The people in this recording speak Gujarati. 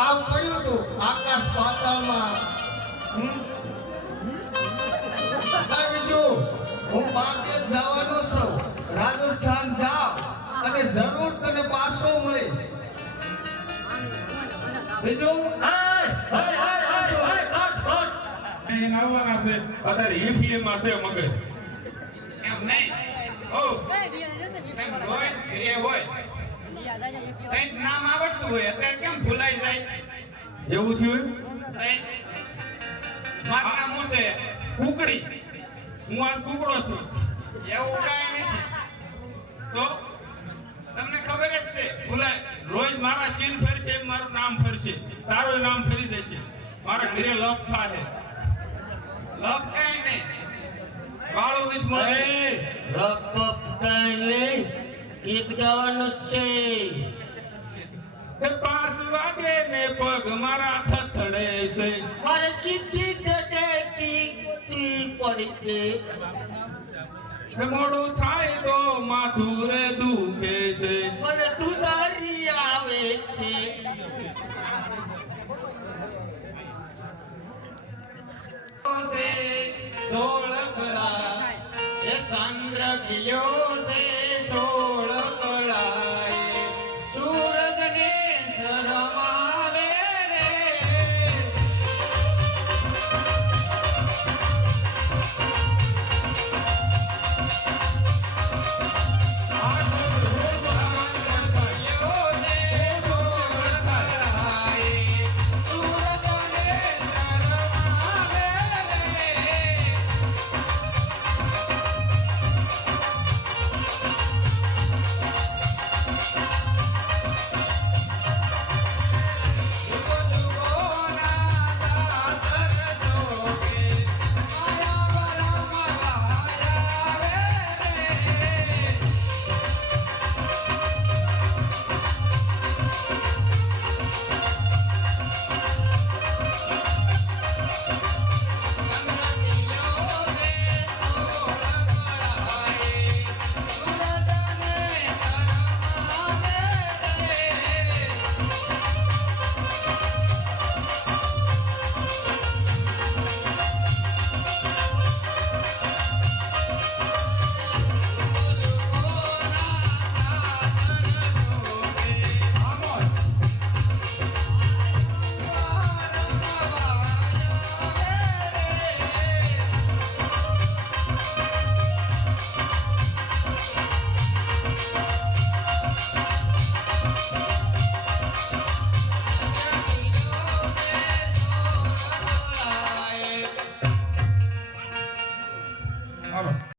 કામ પડ્યું તું આકાશ પાતાળમાં બીજું હું બારદેશ જવાનો છું રાજસ્થાન જાવ અને જરૂર તને પાછો મળીશ બીજું આવવાના છે અત્યારે હિફલીમાં છે મગજ એમ નહીં ઓ તેમ રોજ ઘરે હોય તઈ નામ આવડતું હોય અત્યારે કેમ ભૂલાઈ જાય એવું થયું તઈ મારું નામ શું છે કુકડી હું આજ કુકડો છું એવું કાંઈ નથી તો તમને ખબર જ છે ભૂલાય રોજ મારા સીન ફરશે મારું નામ ફરશે તારું નામ ફરી દેશે મારા ઘરે લપ થાય લવ કાંઈ નહીં વાળું નથી મળે ગીત ગાવાનું છે 5 વાગે ને પગ મારા થથડે છે મારે સીધી દડેકી પડી છે ને મોડું થાય તો માથું રે દુખે છે મને તું તારી